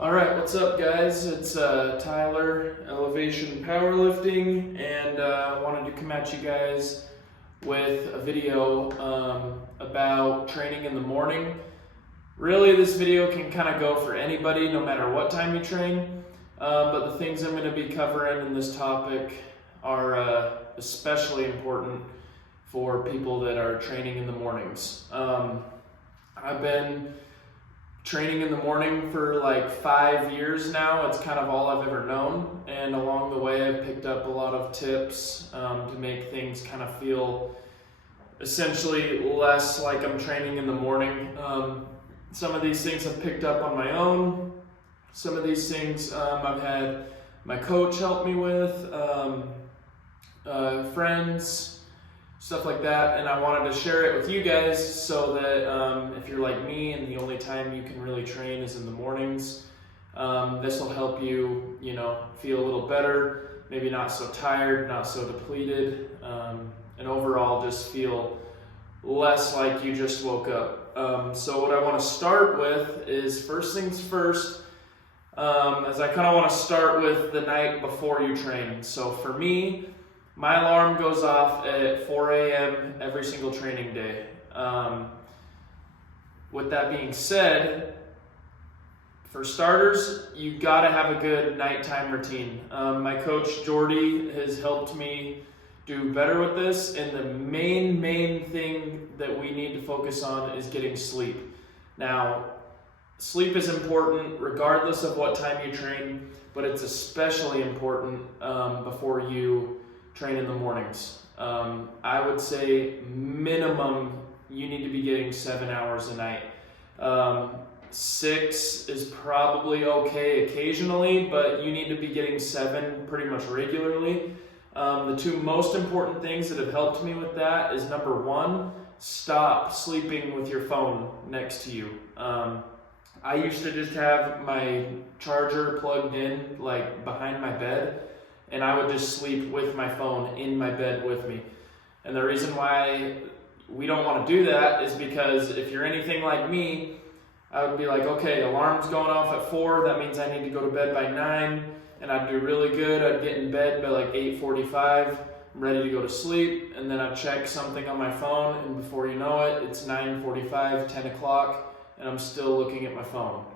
All right, what's up, guys? It's Tyler, Elevation Powerlifting, and I wanted to come at you guys with a video about training in the morning. Really, this video can kind of go for anybody, no matter what time you train, but the things I'm going to be covering in this topic are especially important for people that are training in the mornings. I've been training in the morning for like 5 years now. It's kind of all I've ever known, and along the way I've picked up a lot of tips to make things kind of feel essentially less like I'm training in the morning. Some of these things I've picked up on my own. Some of these things I've had my coach help me with, friends, stuff like that, and I wanted to share it with you guys so that if you're like me and the only time you can really train is in the mornings, this will help you, feel a little better, maybe not so tired, not so depleted, and overall just feel less like you just woke up. So what I want to start with is, first things first, as I kind of want to start with the night before you train. So for me, my alarm goes off at 4 a.m. every single training day. With that being said, for starters, you gotta have a good nighttime routine. My coach Jordy has helped me do better with this, and the main thing that we need to focus on is getting sleep. Now, sleep is important regardless of what time you train, but it's especially important before you train in the mornings. I would say minimum you need to be getting 7 hours a night. 6 is probably okay occasionally, but you need to be getting 7 pretty much regularly. The two most important things that have helped me with that is, number one, stop sleeping with your phone next to you. I used to just have my charger plugged in like behind my bed, and I would just sleep with my phone in my bed with me. And the reason why we don't want to do that is because if you're anything like me, I would be like, okay, alarm's going off at 4, that means I need to go to bed by 9, and I'd do really good. I'd get in bed by like 8:45, I'm ready to go to sleep, and then I'd check something on my phone, and before you know it, it's 9:45, 10 o'clock, and I'm still looking at my phone.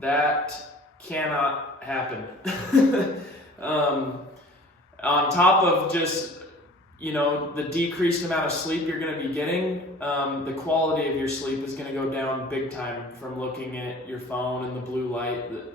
That cannot happen. On top of just, the decreased amount of sleep you're going to be getting, the quality of your sleep is going to go down big time from looking at your phone and the blue light that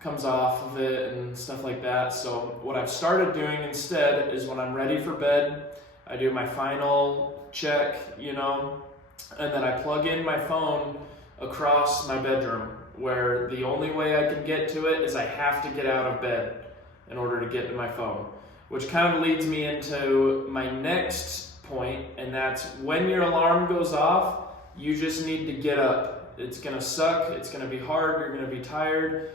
comes off of it and stuff like that. So what I've started doing instead is, when I'm ready for bed, I do my final check, and then I plug in my phone across my bedroom, where the only way I can get to it is I have to get out of bed in order to get to my phone, which kind of leads me into my next point, and that's, when your alarm goes off, you just need to get up. It's going to suck, it's going to be hard, you're going to be tired,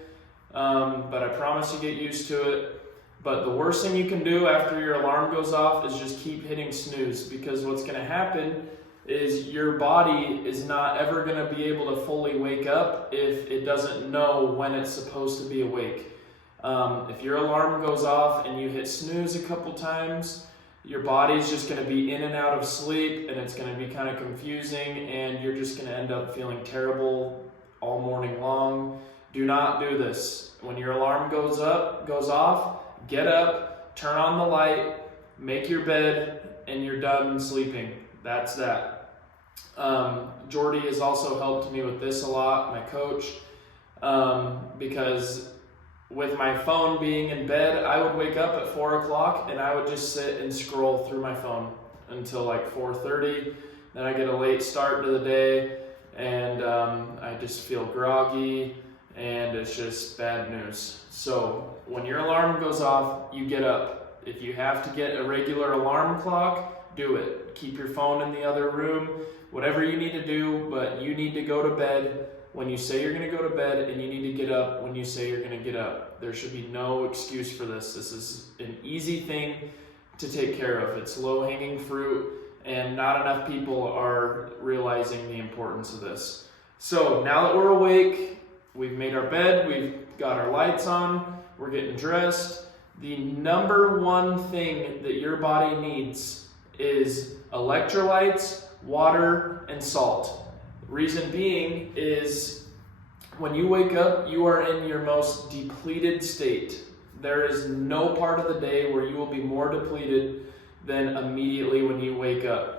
but I promise you get used to it. But the worst thing you can do after your alarm goes off is just keep hitting snooze, because what's going to happen is your body is not ever going to be able to fully wake up if it doesn't know when it's supposed to be awake. If your alarm goes off and you hit snooze a couple times, your body's just going to be in and out of sleep, and it's going to be kind of confusing, and you're just going to end up feeling terrible all morning long. Do not do this. When your alarm goes off, get up, turn on the light, make your bed, and you're done sleeping. That's that. Jordy has also helped me with this a lot, my coach, because with my phone being in bed, I would wake up at 4 o'clock and I would just sit and scroll through my phone until like 4:30. Then I get a late start to the day, and I just feel groggy, and it's just bad news. So when your alarm goes off, you get up. If you have to get a regular alarm clock, do it. Keep your phone in the other room, whatever you need to do, but you need to go to bed when you say you're going to go to bed, and you need to get up when you say you're going to get up. There should be no excuse for this. This is an easy thing to take care of. It's low-hanging fruit, and not enough people are realizing the importance of this. So now that we're awake, we've made our bed, we've got our lights on, we're getting dressed. The number one thing that your body needs is electrolytes, water, and salt. Reason being is when you wake up, you are in your most depleted state. There is no part of the day where you will be more depleted than immediately when you wake up.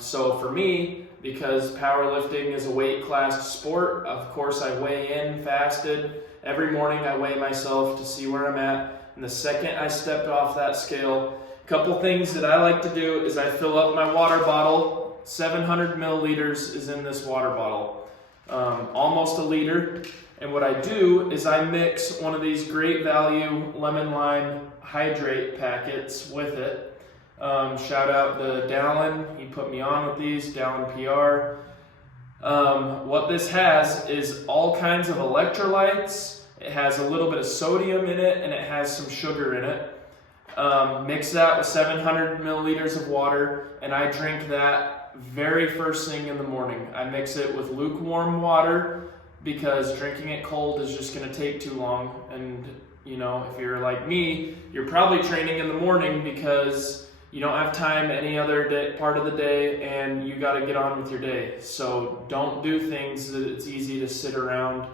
So for me, because powerlifting is a weight class sport, of course I weigh in fasted. Every morning I weigh myself to see where I'm at. And the second I stepped off that scale, a couple things that I like to do is I fill up my water bottle. 700 milliliters is in this water bottle, almost a liter. And what I do is I mix one of these Great Value lemon lime Hydrate packets with it. Shout out to Dallin, he put me on with these, Dallin PR. What this has is all kinds of electrolytes. It has a little bit of sodium in it, and it has some sugar in it. Mix that with 700 milliliters of water, and I drink that very first thing in the morning. I mix it with lukewarm water because drinking it cold is just going to take too long. And you know, if you're like me, you're probably training in the morning because you don't have time any other day, part of the day, and you got to get on with your day. So don't do things that it's easy to sit around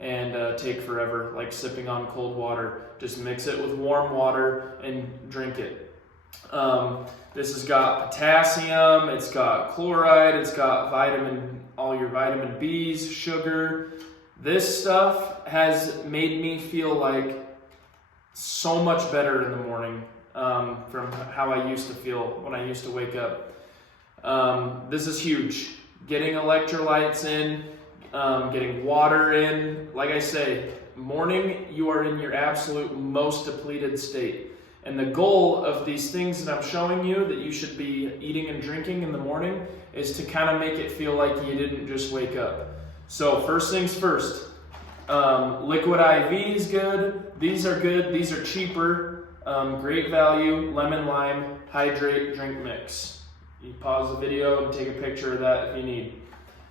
and take forever, like sipping on cold water. Just mix it with warm water and drink it. This has got potassium, it's got chloride, it's got all your vitamin B's, sugar. This stuff has made me feel like so much better in the morning from how I used to feel when I used to wake up. This is huge. Getting electrolytes in, getting water in. Like I say, morning you are in your absolute most depleted state. And the goal of these things that I'm showing you that you should be eating and drinking in the morning is to kind of make it feel like you didn't just wake up. So first things first, liquid IV is good. These are good. These are cheaper. Great Value, lemon lime, Hydrate drink mix. You pause the video and take a picture of that if you need.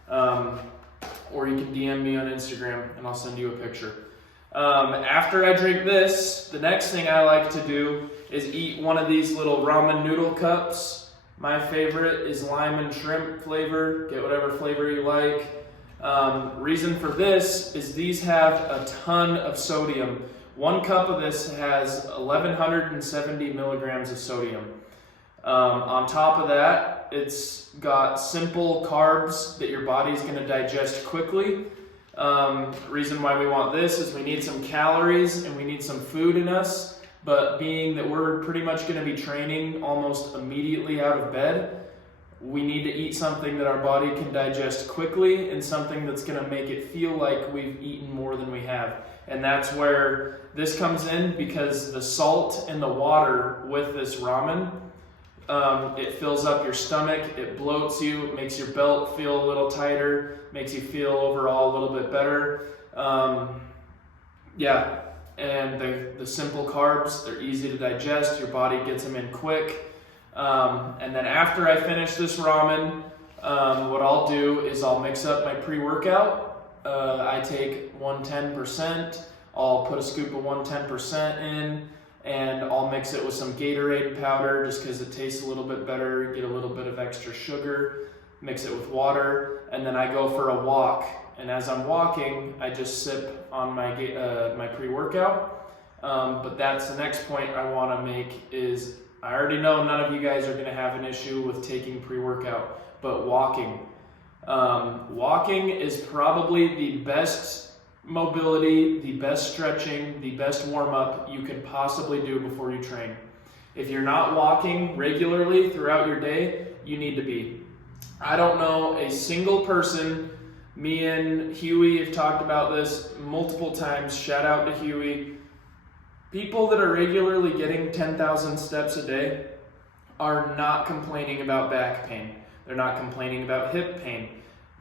Or you can DM me on Instagram and I'll send you a picture. After I drink this, the next thing I like to do is eat one of these little ramen noodle cups. My favorite is lime and shrimp flavor. Get whatever flavor you like. Reason for this is these have a ton of sodium. One cup of this has 1,170 milligrams of sodium. On top of that, it's got simple carbs that your body's going to digest quickly. Reason why we want this is we need some calories and we need some food in us, but being that we're pretty much going to be training almost immediately out of bed, we need to eat something that our body can digest quickly and something that's going to make it feel like we've eaten more than we have. And that's where this comes in, because the salt and the water with this ramen, it fills up your stomach, it bloats you, it makes your belt feel a little tighter, makes you feel overall a little bit better. And the simple carbs, they're easy to digest, your body gets them in quick. And then after I finish this ramen, what I'll do is I'll mix up my pre-workout. I take 110%, I'll put a scoop of 110% in, and I'll mix it with some Gatorade powder just because it tastes a little bit better, get a little bit of extra sugar, mix it with water, and then I go for a walk. And as I'm walking, I just sip on my pre-workout. But that's the next point I want to make is I already know none of you guys are going to have an issue with taking pre-workout, but walking. Walking is probably the best mobility, the best stretching, the best warm-up you could possibly do before you train. If you're not walking regularly throughout your day, you need to be. I don't know a single person, me and Huey have talked about this multiple times, shout out to Huey. People that are regularly getting 10,000 steps a day are not complaining about back pain. They're not complaining about hip pain.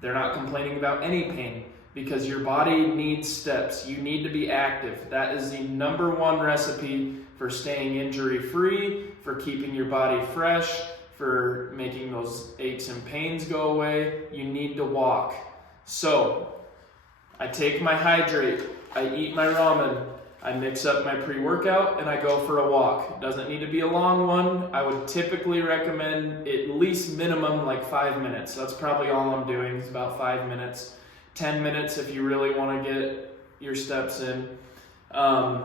They're not complaining about any pain because your body needs steps. You need to be active. That is the number one recipe for staying injury-free, for keeping your body fresh, for making those aches and pains go away. You need to walk. So, I take my Hydrate, I eat my ramen, I mix up my pre-workout, and I go for a walk. It doesn't need to be a long one. I would typically recommend at least minimum like 5 minutes. That's probably all I'm doing, is about 5 minutes. 10 minutes if you really want to get your steps in. And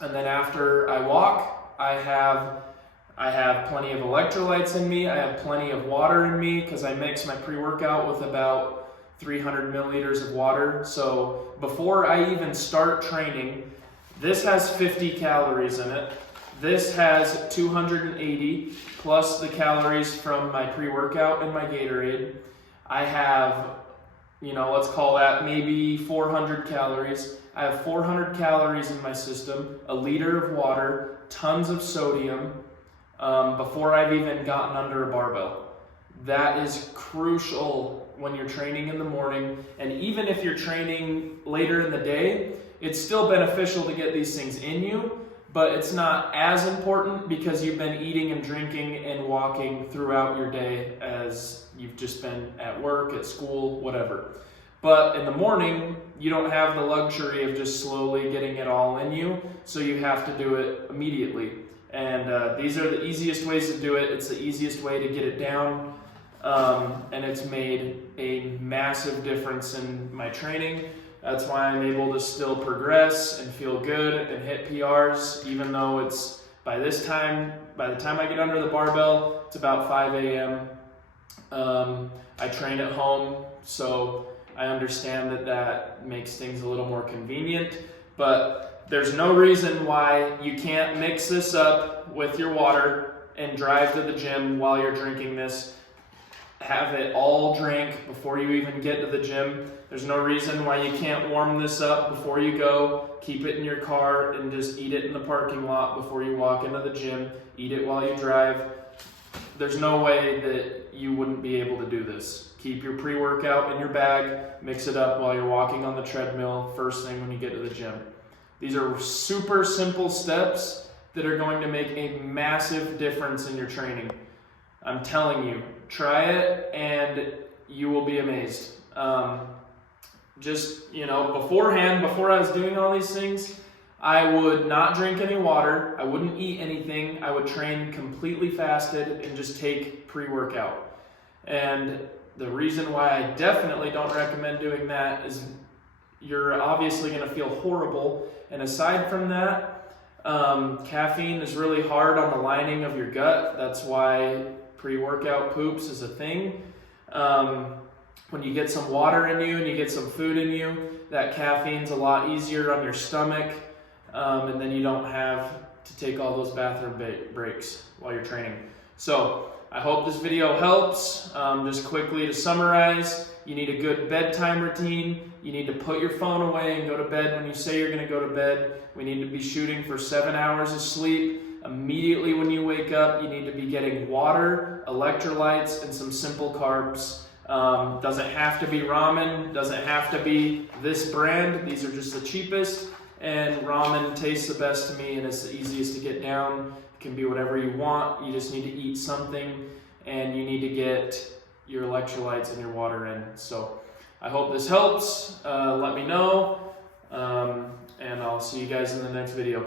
then after I walk, I have plenty of electrolytes in me. I have plenty of water in me because I mix my pre-workout with about 300 milliliters of water. So before I even start training, this has 50 calories in it. This has 280 plus the calories from my pre-workout and my Gatorade. I have, let's call that maybe 400 calories. I have 400 calories in my system, a liter of water, tons of sodium, before I've even gotten under a barbell. That is crucial when you're training in the morning, and even if you're training later in the day, it's still beneficial to get these things in you, but it's not as important because you've been eating and drinking and walking throughout your day as you've just been at work, at school, whatever. But in the morning, you don't have the luxury of just slowly getting it all in you, so you have to do it immediately. And these are the easiest ways to do it. It's the easiest way to get it down, and it's made a massive difference in my training. That's why I'm able to still progress and feel good and hit PRs, even though it's by the time I get under the barbell, it's about 5 a.m. I train at home, so I understand that makes things a little more convenient, but there's no reason why you can't mix this up with your water and drive to the gym while you're drinking this. Have it all drank before you even get to the gym. There's no reason why you can't warm this up before you go. Keep it in your car and just eat it in the parking lot before you walk into the gym. Eat it while you drive. There's no way that you wouldn't be able to do this. Keep your pre-workout in your bag. Mix it up while you're walking on the treadmill first thing when you get to the gym. These are super simple steps that are going to make a massive difference in your training. I'm telling you, try it and you will be amazed. Beforehand, before I was doing all these things, I would not drink any water. I wouldn't eat anything. I would train completely fasted and just take pre-workout. And the reason why I definitely don't recommend doing that is you're obviously going to feel horrible. And aside from that, caffeine is really hard on the lining of your gut. That's why pre-workout poops is a thing. When you get some water in you and you get some food in you, that caffeine's a lot easier on your stomach, and then you don't have to take all those bathroom breaks while you're training. So I hope this video helps. Just quickly to summarize, you need a good bedtime routine. You need to put your phone away and go to bed when you say you're going to go to bed. We need to be shooting for 7 hours of sleep. Immediately when you wake up, you need to be getting water, electrolytes, and some simple carbs. Doesn't have to be ramen, doesn't have to be this brand. These are just the cheapest, and ramen tastes the best to me and it's the easiest to get down. It can be whatever you want. You just need to eat something and you need to get your electrolytes and your water in. So I hope this helps. Let me know, and I'll see you guys in the next video.